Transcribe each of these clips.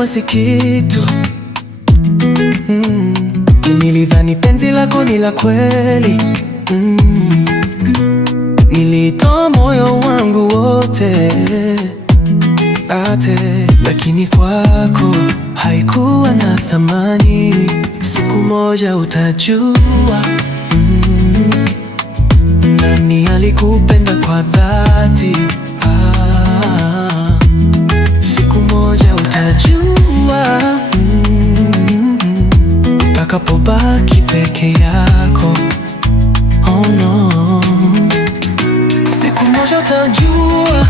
kama si kitu. Nilidhani penzi lako ni la kweli. Nilitoa moyo wangu wote lakini kwako haikuwa na thamani. Siku moja utajua nani alikupenda kwa dhati. Siku moja utajua utakapobaki peke yako. Oh no. Siku moja utajua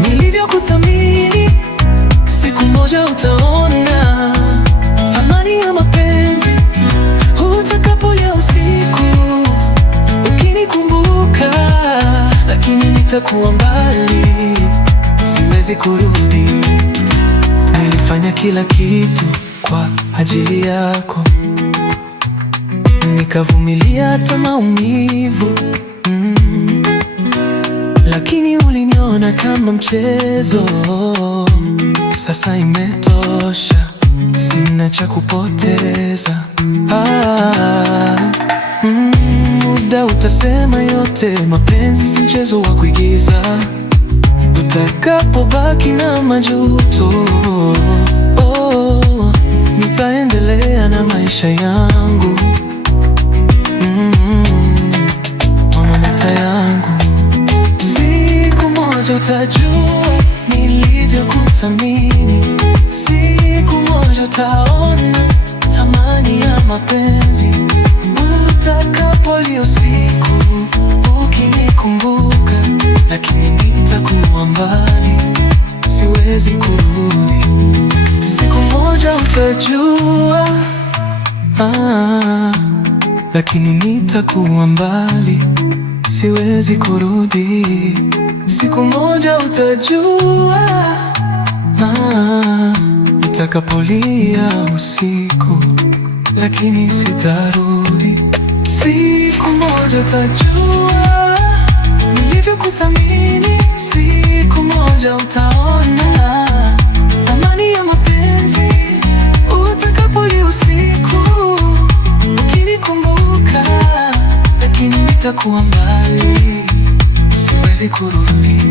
nilivyokuthamini. Siku moja utaona thamani ya mapenzi. Utakapolia usiku ukinikumbuka, lakini nitakuwa mbali, siwezi kurudi. Nilifanya kila kitu kwa ajili yako, nikavumilia hata maumivu, lakini uliniona kama mchezo. Sasa imetosha, sina cha kupoteza. Muda utasema yote, mapenzi si mchezo wa kuigiza. Utakapobaki na majuto, nitaendelea na maisha yangu, yangu. Siku moja utajua nilivyokuthamini. Siku moja utaona thamani ya mapenzi. Utakapolia usiku ukinikumbuka, lakini nitakuwa mbali, siwezi kurudi. Siku moja utajua, lakini nitakuwa mbali, siwezi kurudi. Siku moja utajua, nitakapolia usiku, lakini sitarudi. Siku moja utajua nilivyokuthamini. Siku moja utaona thamani ya mapenzi. Utakapolia usiku ukinikumbuka, lakini nitakuwa mbali, siwezi kurudi.